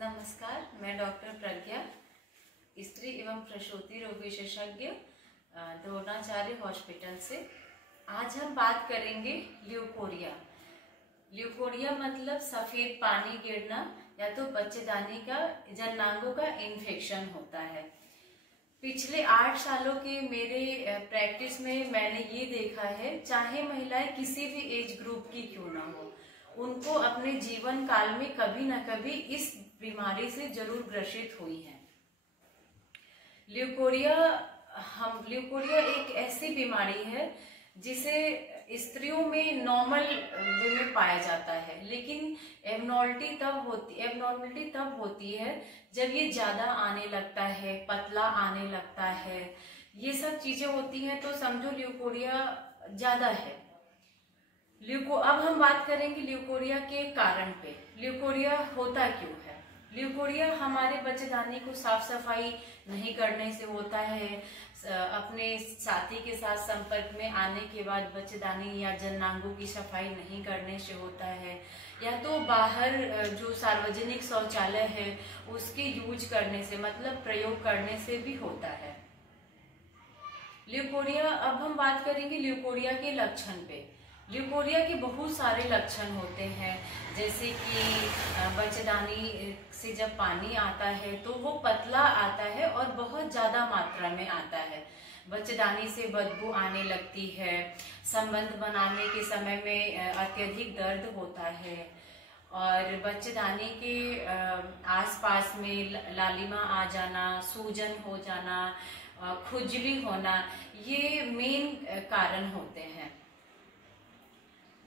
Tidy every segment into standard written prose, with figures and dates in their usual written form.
नमस्कार, मैं डॉक्टर प्रज्ञा, स्त्री एवं प्रसूति रोग विशेषज्ञ, द्रोणाचार्य हॉस्पिटल से। आज हम बात करेंगे ल्यूकोरिया। ल्यूकोरिया मतलब सफेद पानी गिरना या तो बच्चेदानी का जननांगों का इन्फेक्शन होता है। पिछले 8 सालों के मेरे प्रैक्टिस में मैंने ये देखा है, चाहे महिलाएं किसी भी एज ग्रुप की क्यों ना हो, उनको अपने जीवन काल में कभी न कभी इस बीमारी से जरूर ग्रसित हुई है। ल्यूकोरिया एक ऐसी बीमारी है जिसे स्त्रियों में नॉर्मल वे में पाया जाता है, लेकिन एबनॉर्मलिटी तब होती है जब ये ज्यादा आने लगता है, पतला आने लगता है, ये सब चीजें होती हैं तो समझो ल्यूकोरिया ज्यादा है। अब हम बात करेंगे ल्यूकोरिया के कारण पे। ल्यूकोरिया होता क्यों है? ल्यूकोरिया हमारे बच्चेदानी को साफ सफाई नहीं करने से होता है, अपने साथी के साथ संपर्क में आने के बाद बच्चेदानी या जननांगों की सफाई नहीं करने से होता है, या तो बाहर जो सार्वजनिक शौचालय है उसके यूज करने से, मतलब प्रयोग करने से भी होता है ल्यूकोरिया। अब हम बात करेंगे ल्यूकोरिया के लक्षण पे। ल्यूकोरिया के बहुत सारे लक्षण होते हैं, जैसे कि बच्चेदानी से जब पानी आता है तो वो पतला आता है और बहुत ज्यादा मात्रा में आता है। बच्चेदानी से बदबू आने लगती है, संबंध बनाने के समय में अत्यधिक दर्द होता है, और बच्चेदानी के आसपास में लालिमा आ जाना, सूजन हो जाना, खुजली होना, ये मेन कारण होते हैं।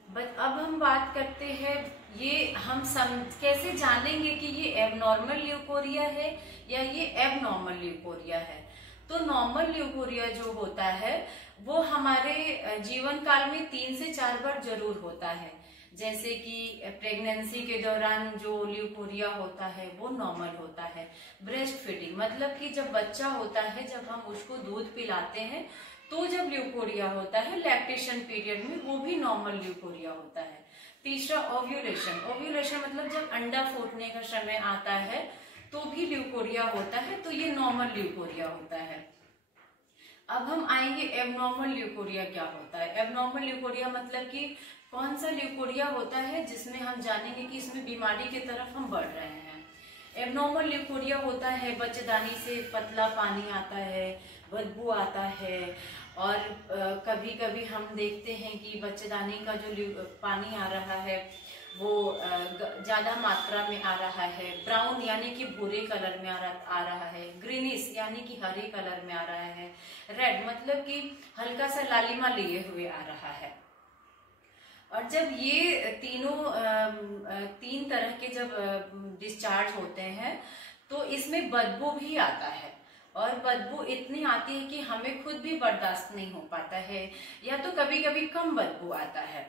अब हम बात करते हैं, ये हम कैसे जानेंगे कि ये एबनॉर्मल ल्यूकोरिया है या ये एबनॉर्मल ल्यूकोरिया है। तो नॉर्मल ल्यूकोरिया जो होता है वो हमारे जीवन काल में 3 से 4 बार जरूर होता है। जैसे कि प्रेगनेंसी के दौरान जो ल्यूकोरिया होता है वो नॉर्मल होता है। ब्रेस्ट फीडिंग मतलब कि जब बच्चा होता है, जब हम उसको दूध पिलाते हैं तो जब ल्यूकोरिया होता है, लैक्टेशन पीरियड में, वो भी नॉर्मल ल्यूकोरिया होता है। तीसरा ओव्यूलेशन मतलब जब अंडा फूटने का समय आता है तो भी ल्यूकोरिया होता है, तो ये नॉर्मल ल्यूकोरिया होता है। अब हम आएंगे एबनॉर्मल ल्यूकोरिया क्या होता है। एबनॉर्मल ल्यूकोरिया मतलब कि कौन सा ल्यूकोरिया होता है जिसमें हम जानेंगे कि इसमें बीमारी की तरफ हम बढ़ रहे हैं। एबनॉर्मल ल्यूकोरिया होता है बच्चेदानी से पतला पानी आता है, बदबू आता है, और कभी कभी हम देखते हैं कि बच्चेदानी का जो पानी आ रहा है वो ज्यादा मात्रा में आ रहा है। ब्राउन यानी कि भूरे कलर में आ रहा है। ग्रीनिश यानी कि हरे कलर में आ रहा है। रेड मतलब कि हल्का सा लालिमा लिए हुए आ रहा है। और जब ये तीन तरह के जब डिस्चार्ज होते हैं तो इसमें बदबू भी आता है, और बदबू इतनी आती है कि हमें खुद भी बर्दाश्त नहीं हो पाता है, या तो कभी कभी कम बदबू आता है।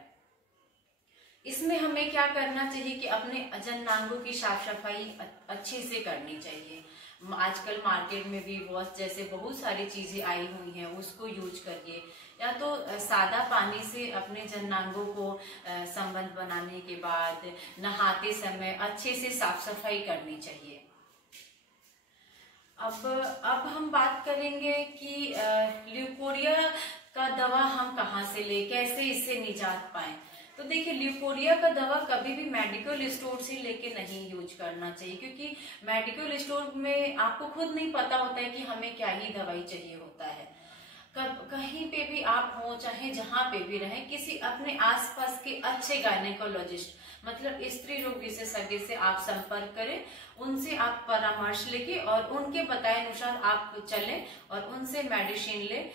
इसमें हमें क्या करना चाहिए कि अपने जननांगों की साफ सफाई अच्छे से करनी चाहिए। आजकल मार्केट में भी वॉश जैसे बहुत सारी चीजें आई हुई हैं, उसको यूज करिए, या तो सादा पानी से अपने जननांगों को संबंध बनाने के बाद नहाते समय अच्छे से साफ सफाई करनी चाहिए। अब हम बात करेंगे कि ल्यूकोरिया का दवा हम कहाँ से ले, कैसे इससे निजात पाएं। तो देखिए, ल्यूकोरिया का दवा कभी भी मेडिकल स्टोर से लेके नहीं यूज करना चाहिए, क्योंकि मेडिकल स्टोर में आपको खुद नहीं पता होता है कि हमें क्या ही दवाई चाहिए होता है। कहीं पे भी आप हो, चाहे जहां पे भी रहें, किसी अपने आसपास के अच्छे गायनेकोलॉजिस्ट मतलब स्त्री रोग विशेषज्ञ से आप संपर्क करें, उनसे आप परामर्श लेके और उनके बताए अनुसार आप चलें और उनसे मेडिसिन लें।